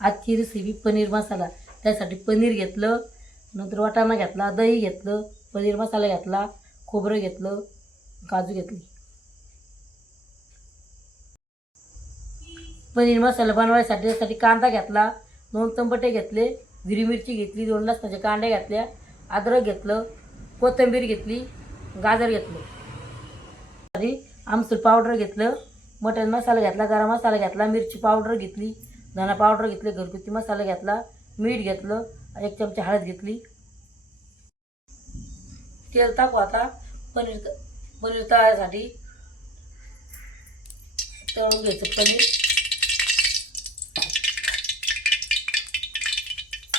आजची रेसिपी पनीर मसाला। त्यासाठी पनीर घेतलं, नंतर वाटाणा घेतला, दही घेतलं, पनीर मसाला घेतला, खोबरं घेतलं, काजू घेतली। पनीर मसाला बनवायसाठी कांदा घेतला, 2 टमाटे घेतले, हिरवी मिरची घेतली, 2 लसणाच्या कांड्या घेतल्या, अद्रक घेतलं, कोथिंबीर घेतली, गाजर घेतलं, आणि आमचूर पावडर घेतलं, मटन मसाला घेतला, गरम मसाला घेतला, मिरची पावडर घेतली, धना पावडर घेतले, घरगुती मसाला घेतला, मीठ घेतलं, 1 चमचा हळद घेतली। तेल टाकू आता पनीर तळायसाठी। तळून घ्यायचं पनीर।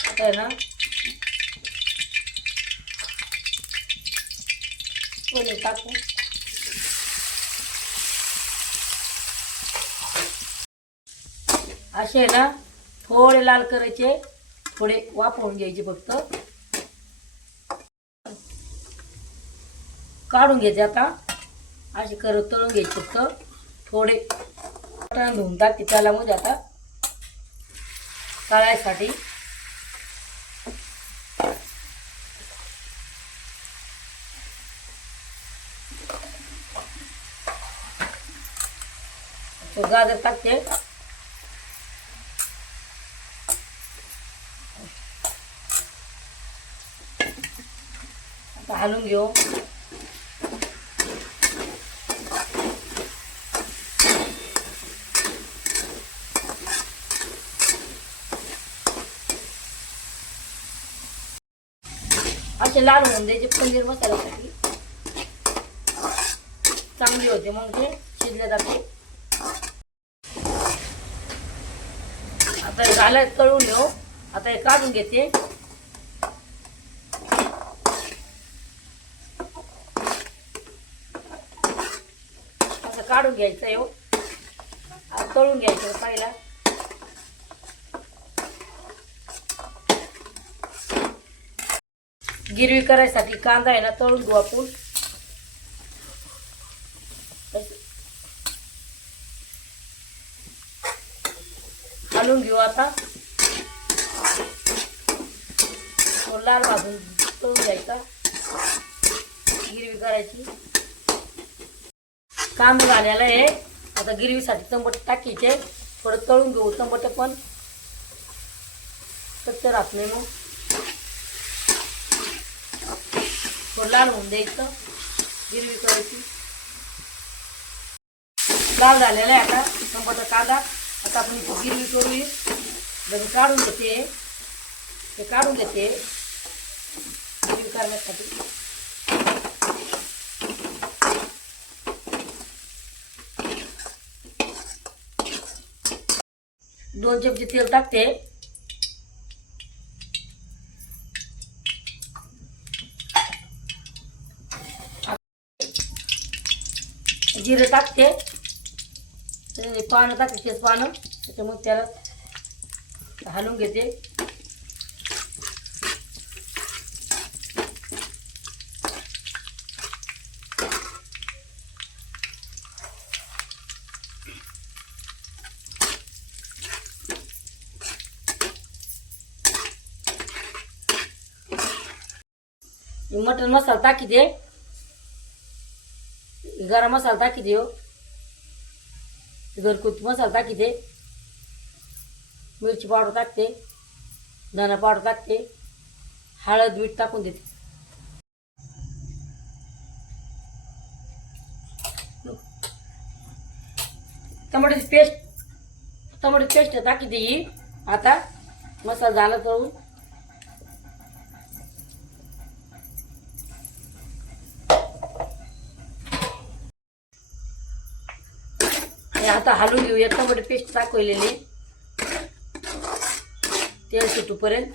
आता आहे ना पनीर टाकू। असे ना थोडे लाल करायचे, थोडे वाफवून घ्यायचे, फक्त काढून घ्यायचे। आता असे करत तळून घ्यायचे, फक्त थोडे वाटाणे धुवून टाकते त्यालामध्ये आता तळायसाठी। गाजर टाकते, आता हलवून घेऊ। असे लाल होऊन द्यायचे पनीर मसाल्यासाठी, चांगली होते, मग ते शिजले जाते। आता झालं तळून घेऊ। आता हे काढून घेते। असं काढून घ्यायचं आहे, तळून घ्यायचं पहिला। गिरवी करायसाठी कांदा आहे ना तळून घेऊ आपण। हलवून घेऊ आता, लाल भाजून तळून घ्यायचा, गिरवी करायची। कांदा झालेला आहे, आता गिरवीसाठी टमाटे टाकायचे, थोडं तळून घेऊ। टमाटे पण कच्च राहत नाही, मग थोडं लाल होऊन द्यायचं, गिरवी करायची। लाल झालेला आहे आता टमाटा कांदा। आता आपण गिरवी करूया। जर काढून घेते, हे काढून घेते गिरवी करण्यासाठी। 2 चमचे तेल टाकते, जिरे टाकते, पानं टाकते, तेच पानं, त्याच्यामुळे त्याला हलवून घेते। मटन मसाला टाकी दे, गरम मसाला टाकी दे, घरगुती मसाला टाकी दे, मिरची पावडर टाकते, धना पावडर टाकते, हळद मीठ टाकून देते। टमाट्याची पेस्ट टाकी दे। आता मसाला झाला तळून, आता हलवून घेऊया। टमाटे पेस्ट टाकलेली, तेल सुटूपर्यंत।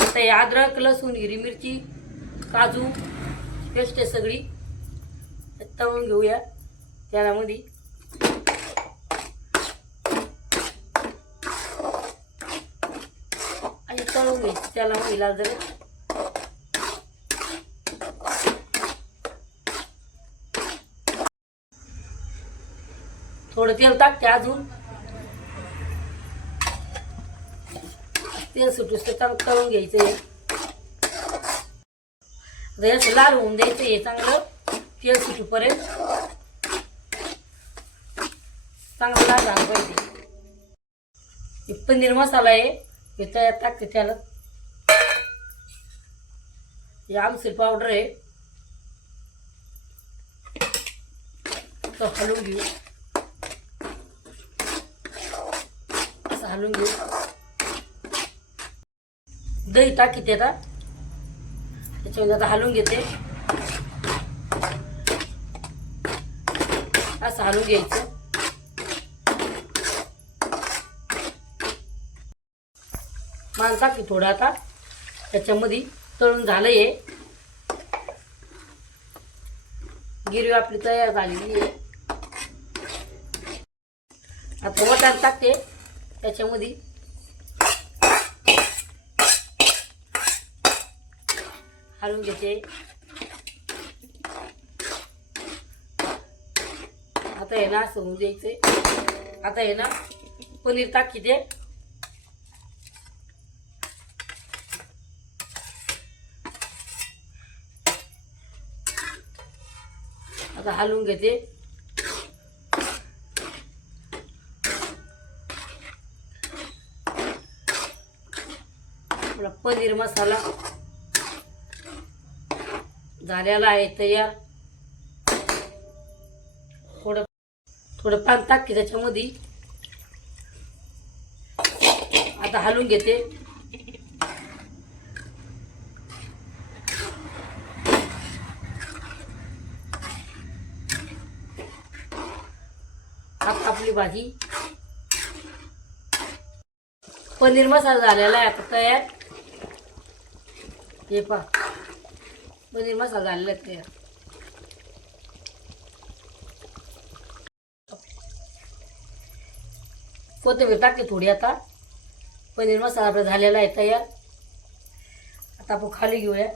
आता हे अद्रक, लसूण, हिरवी मिरची, काजू पेस्ट आहे सगळी, तळून घेऊया त्यामध्ये। आणि तळून घ्यायची त्याला महिला जर थोडं तेल टाकते अजून. तेल सुटूस तर चांगलं तळून घ्यायचं आहे. आता असं लाल होऊन द्यायचं आहे चांगलं. तेल सुटूपर्यंत चांगलं लाल झालं पाहिजे. हे पनीर मसाला आहे, हे तयार टाकते त्याला. हे आमसूल पावडर आहे, तो हलवून घेऊ. असं हलवून घेऊ. दही टाकीते आता त्याच्यामध्ये. आता हलवून घेते. असं हलवून घ्यायचं. मान टाकते थोडं आता त्याच्यामध्ये. तळून झालंय. गिरवी आपली तयार झालेली आहे. आता वाटाणा टाकते त्याच्यामध्ये. हलवून घेते. आता हे ना असं होऊन द्यायचंय. आता हे ना पनीर टाकीते. आता हलवून घेते. आपला पनीर मसाला झालेला आहे तयार. थोडं थोडं पाणी टाकते त्याच्यामध्ये. आता हलवून घेते. आता आपली भाजी पनीर मसाला झालेला आहे आता तयार. हे पहा पनीर मसाला झालेला आहे तयार. कोथिंबीर टाकते थोडी. आता पनीर मसाला आपला झालेला आहे तयार. आता आपण खाली घेऊया.